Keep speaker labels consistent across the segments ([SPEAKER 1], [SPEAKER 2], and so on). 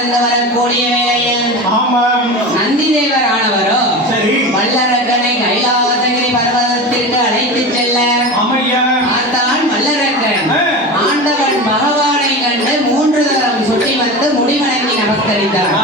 [SPEAKER 1] பிறந்தவர் கூடிய வேளையில் நந்தி தேவர் ஆனவரோ வல்லரக்கனை கைலாசகிரி பர்வதத்திற்கு ஆண்டவன் பகவானை கண்டு மூன்று தரம் சுற்றி வந்து முடிவணங்கி நமஸ்கரித்தார்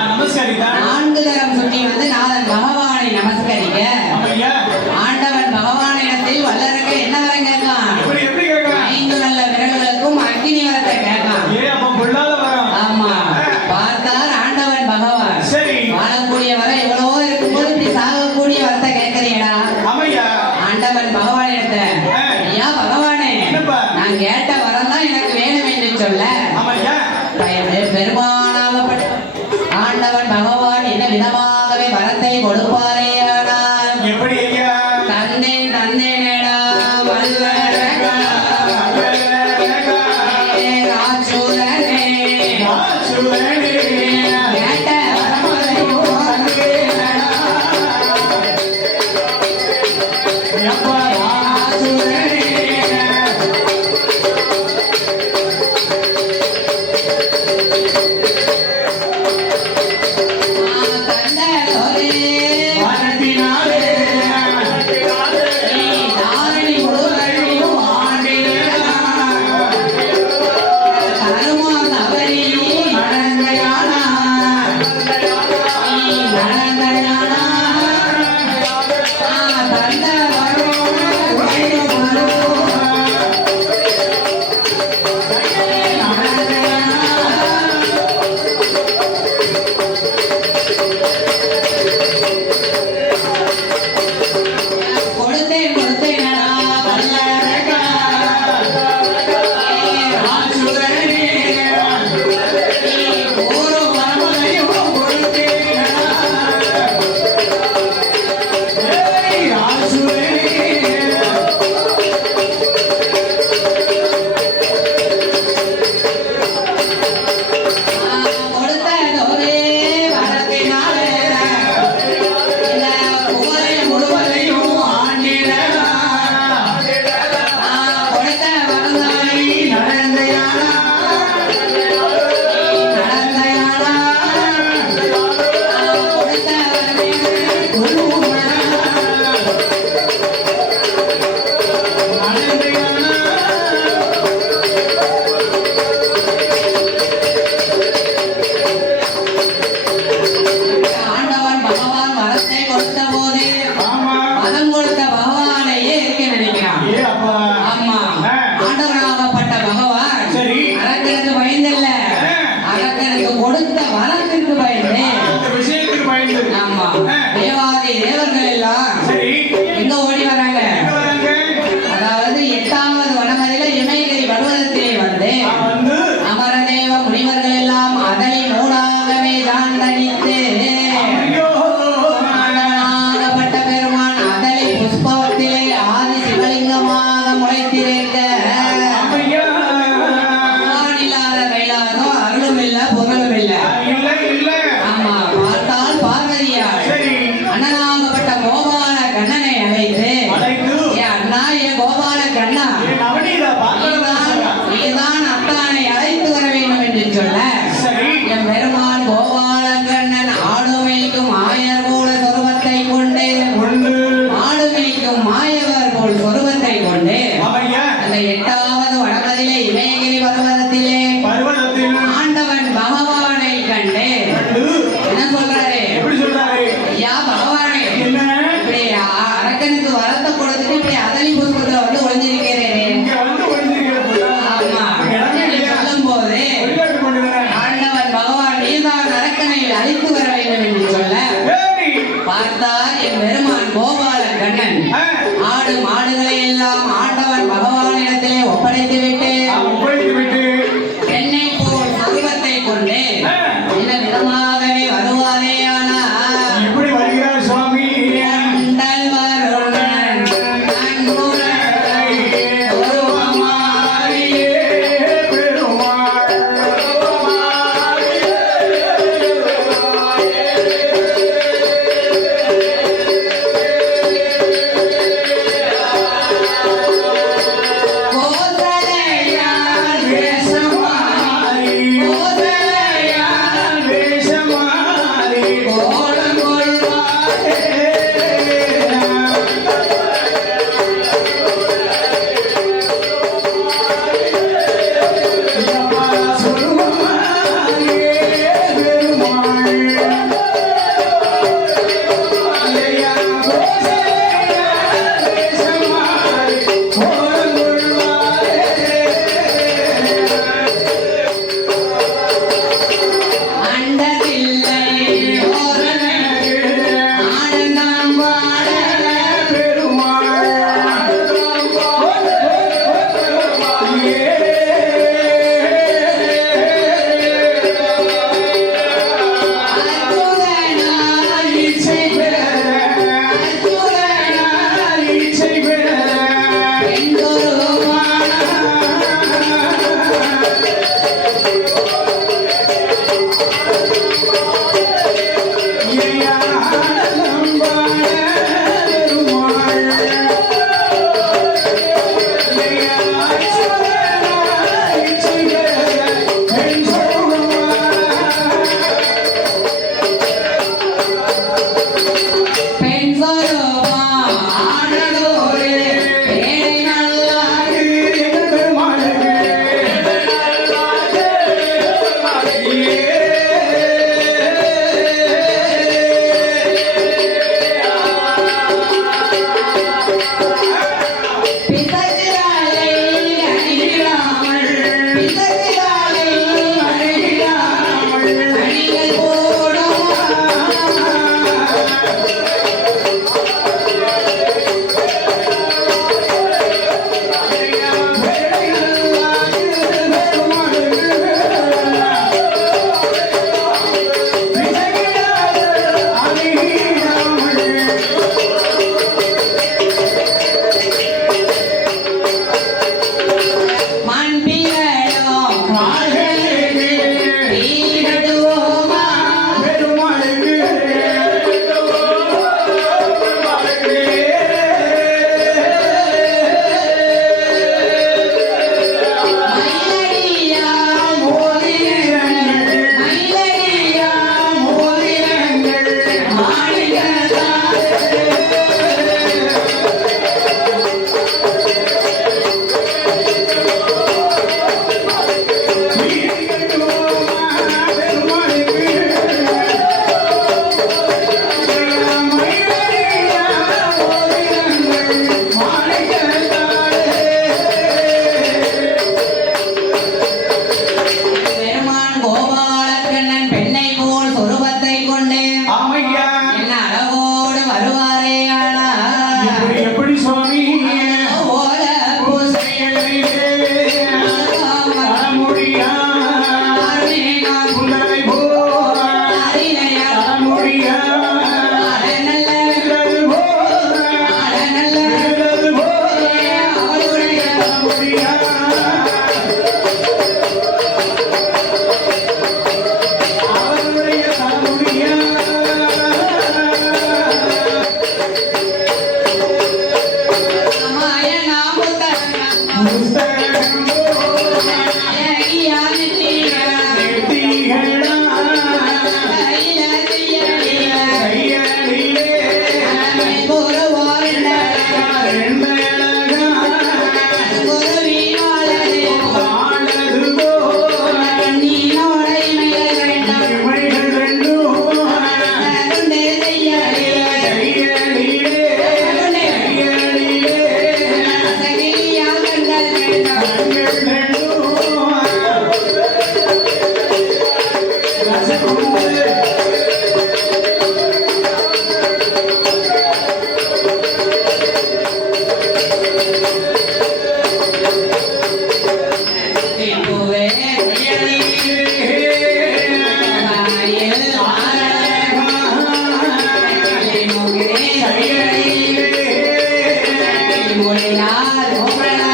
[SPEAKER 1] என்ன சொல்றாரு? கொண்டு
[SPEAKER 2] அம்மையா
[SPEAKER 1] Claro, hombre.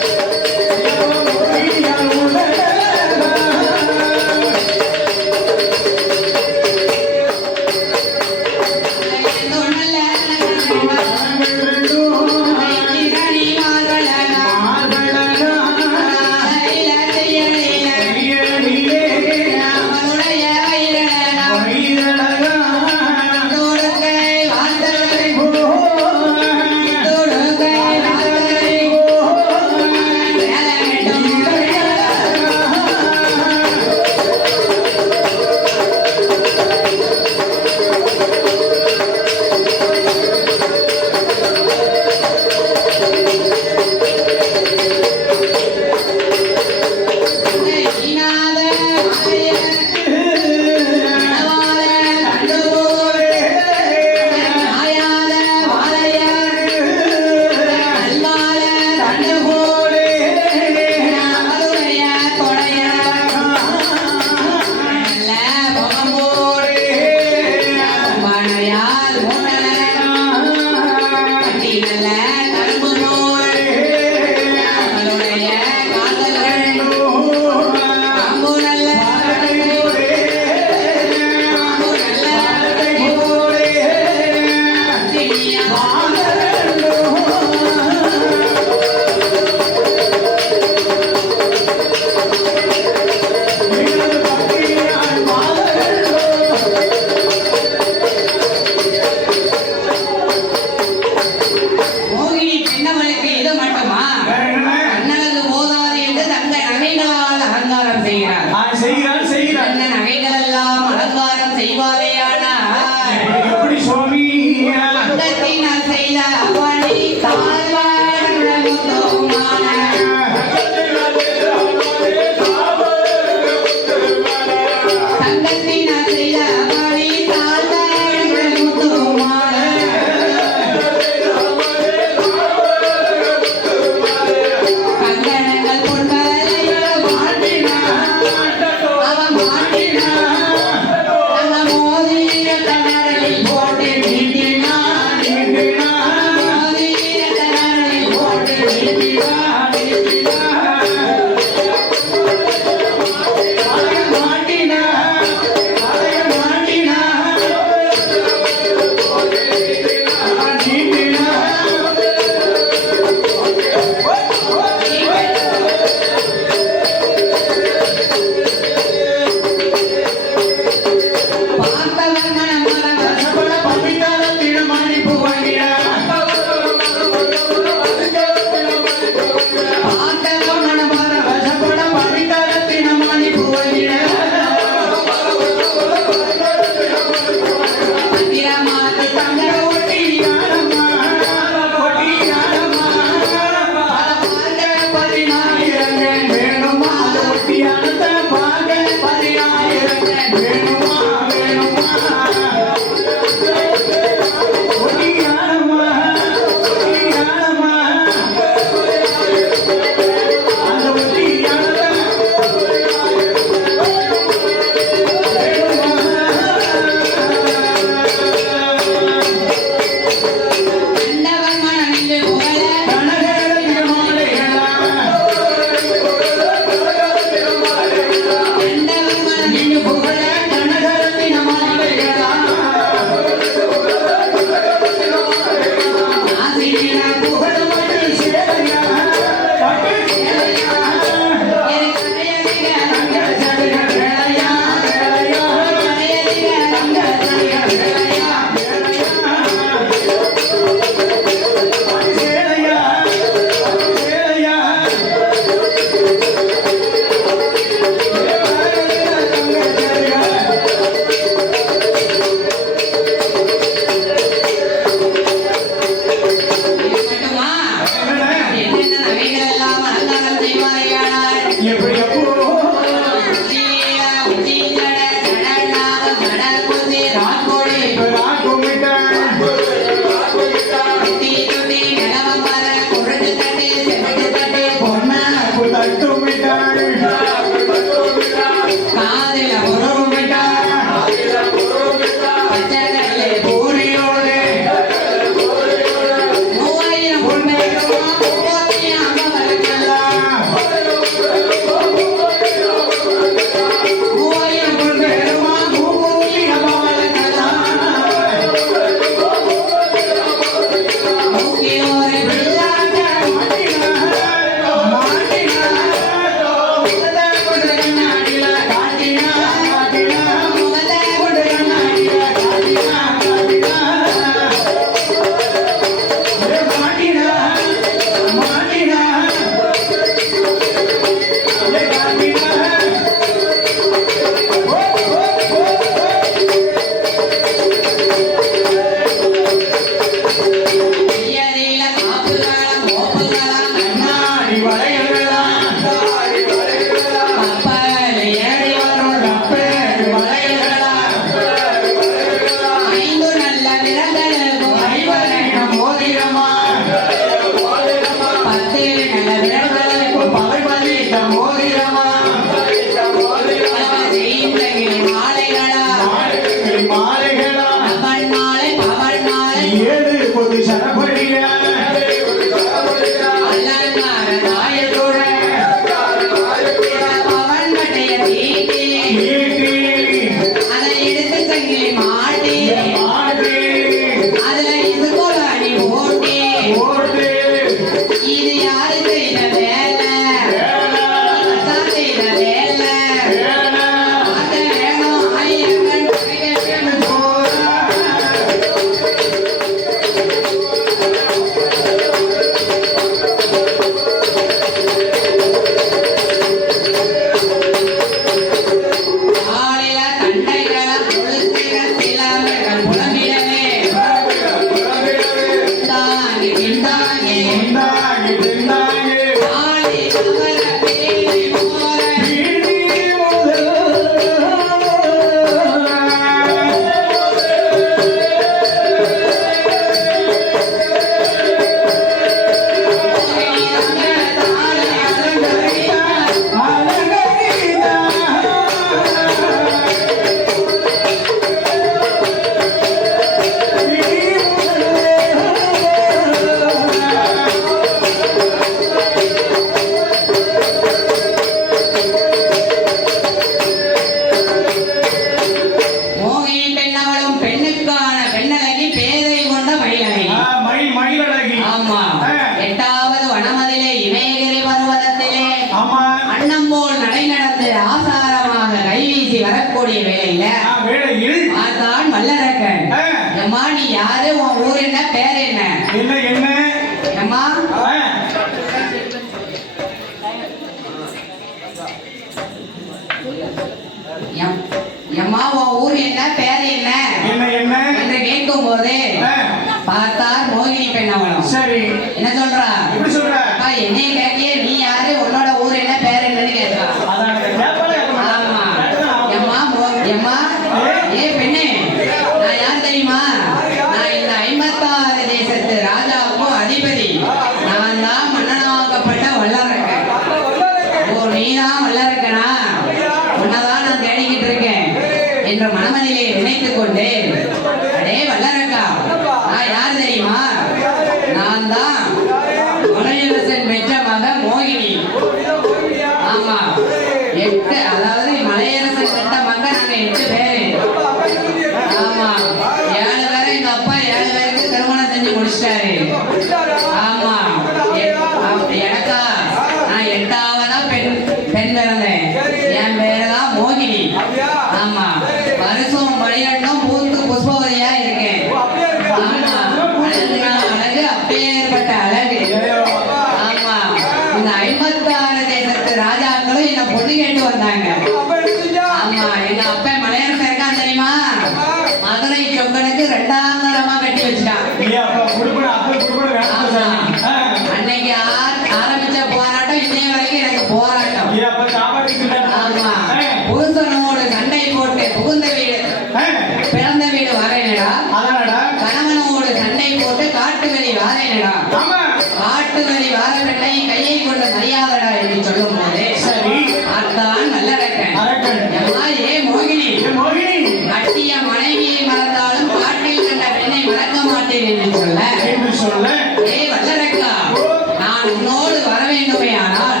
[SPEAKER 1] வர வேண்டுமே ஆனால்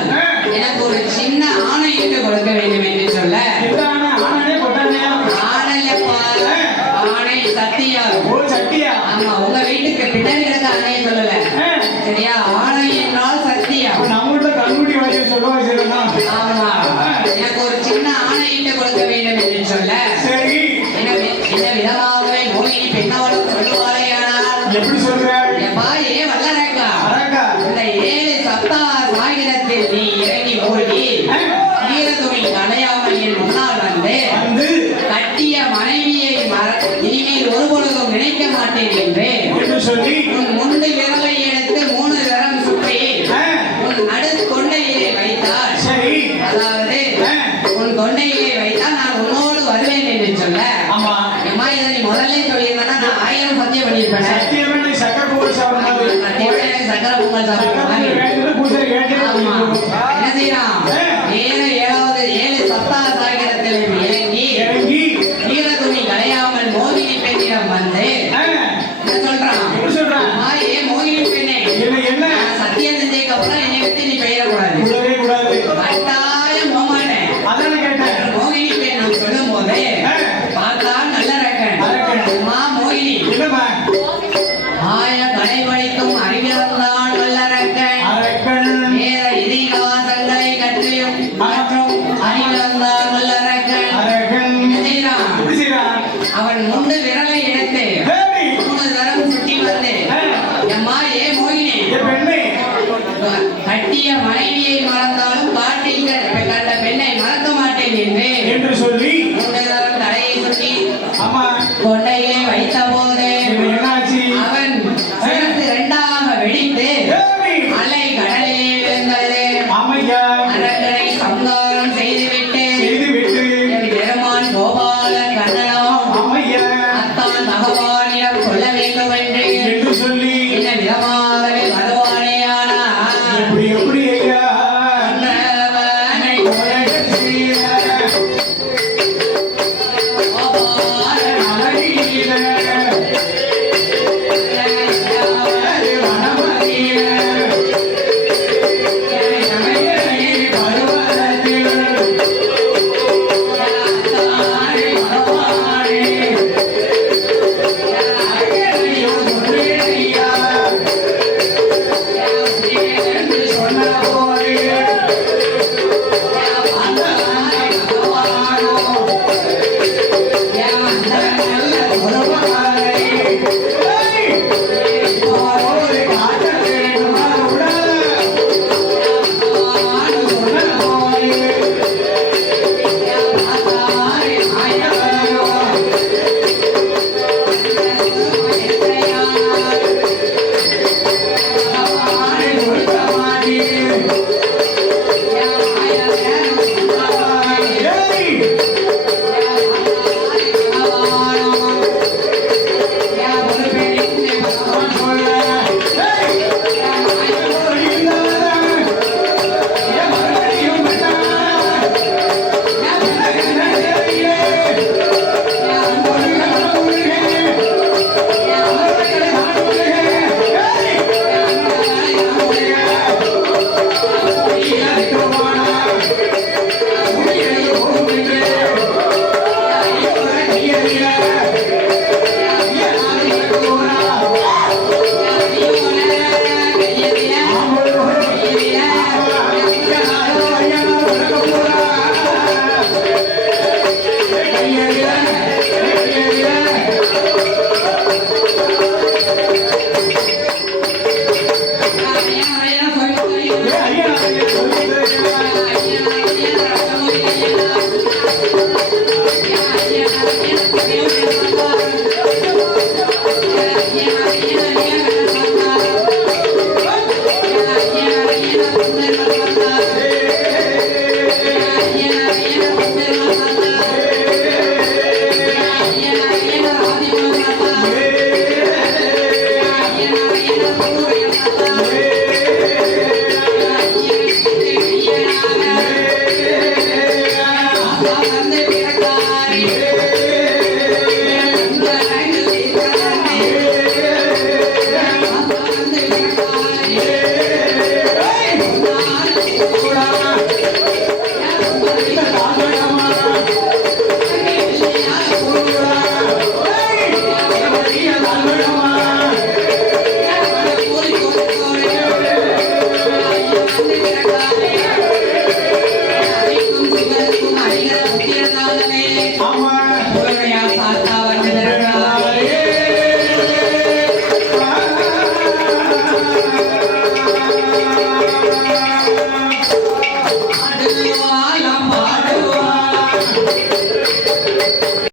[SPEAKER 1] எனக்கு ஒரு சின்ன ஆணை இட்டு கொடுக்க வேண்டுமே. மாட்டேன்
[SPEAKER 2] சொல்லி?
[SPEAKER 1] உன் முண்டு விரலை எடுத்து மூணு விரல் சுற்றி உன் அடுத்து கொண்டையிலே
[SPEAKER 2] வைத்தார்
[SPEAKER 1] அதாவது உன் கொண்டையிலே அவன் முண்டு விரலை
[SPEAKER 2] இணைத்து
[SPEAKER 1] உனது தரம் சுட்டி வந்து அம்மா ஏ மோகினே? கட்டிய மனைவியை மறந்தாலும் பாட்டில்கள் அந்த பிறக்காய்